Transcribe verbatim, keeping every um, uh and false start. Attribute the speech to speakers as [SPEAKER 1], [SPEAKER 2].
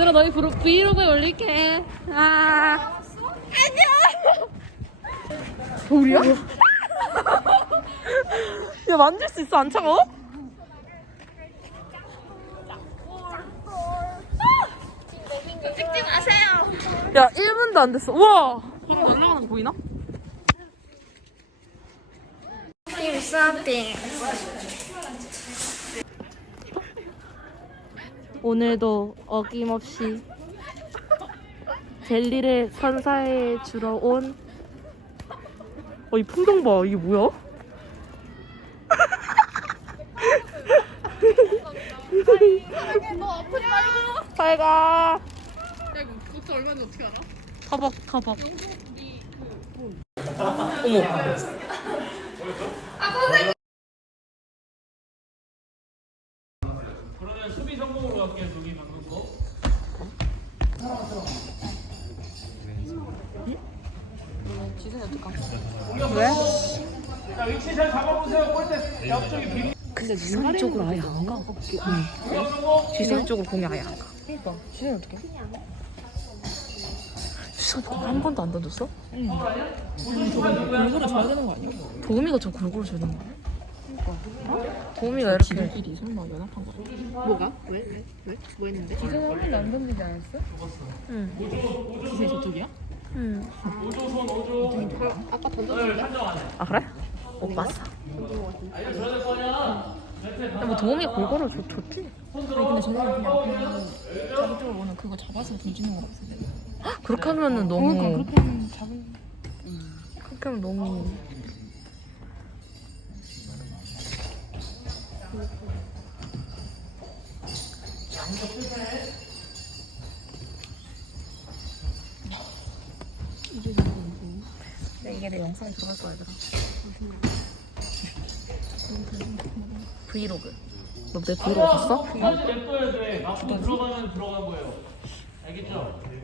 [SPEAKER 1] 내가 너희 브로, 브이로그에 올릴게. 아. 안녕. 돌이야? 야 만질 수 있어? 안 차가워? 찍지 마세요. 야 일 분도 안 됐어. 우와. 바로 올라가는 거 보이나? 오늘도 어김없이 젤리를 선사해 주러 온. 어, 이 풍경 봐. 이게 뭐야?
[SPEAKER 2] 너 아프지 말고.
[SPEAKER 1] 잘 가.
[SPEAKER 2] 야 이거 도대체 얼마인지 어떻게 알아?
[SPEAKER 1] 터벅 터벅.
[SPEAKER 2] 네 그.
[SPEAKER 1] 어머.
[SPEAKER 2] 아 선생님.
[SPEAKER 3] 그러면 수비 성공으로 갈게요. 저기 방금 거.
[SPEAKER 1] 왜?
[SPEAKER 3] 자, 위치 잘 잡아보세요. 골대 옆쪽이 비.
[SPEAKER 1] 근데 지선 쪽으로 아예 안 가. 응. 지선 쪽으로 공이 아예 안 가. 그러니까 지선 어떻게? 지선 공 한 번도 안 던졌어? 응. 골고루 줘야 되는 거 아니야? 도우미가 저 골고루 줘야 되는 거 아니야? 그러니까. 도우미가 이렇게. 지들끼리 설마 연합한 거?
[SPEAKER 2] 뭐가? 왜? 왜? 왜? 뭐 했는데?
[SPEAKER 4] 지선 한 번도 안 던지지 않았어?
[SPEAKER 1] 응.
[SPEAKER 4] 지선이 저쪽이야?
[SPEAKER 1] 응.
[SPEAKER 3] 오조손 오조.
[SPEAKER 2] 아까 던졌는데?
[SPEAKER 1] 아 그래? 못 봤어. 근데 뭐 도우미 골고루 좋, 좋지?
[SPEAKER 4] 아니 근데 저거는 그냥 그냥 자기 쪽으로 오는 그거 잡아서 던지는 거 같은데.
[SPEAKER 1] 헉, 그렇게 하면은 너무.
[SPEAKER 4] 그러니까 그렇게 하면 잡은.
[SPEAKER 1] 그렇게 하면 너무. 근데 이게 내 영상에 들어갈 거야 얘들아. 브이로그. 너 내 브이로그 봤어?
[SPEAKER 3] 냅둬야 돼. 앞으로 들어가면 들어간 거예요. 알겠죠?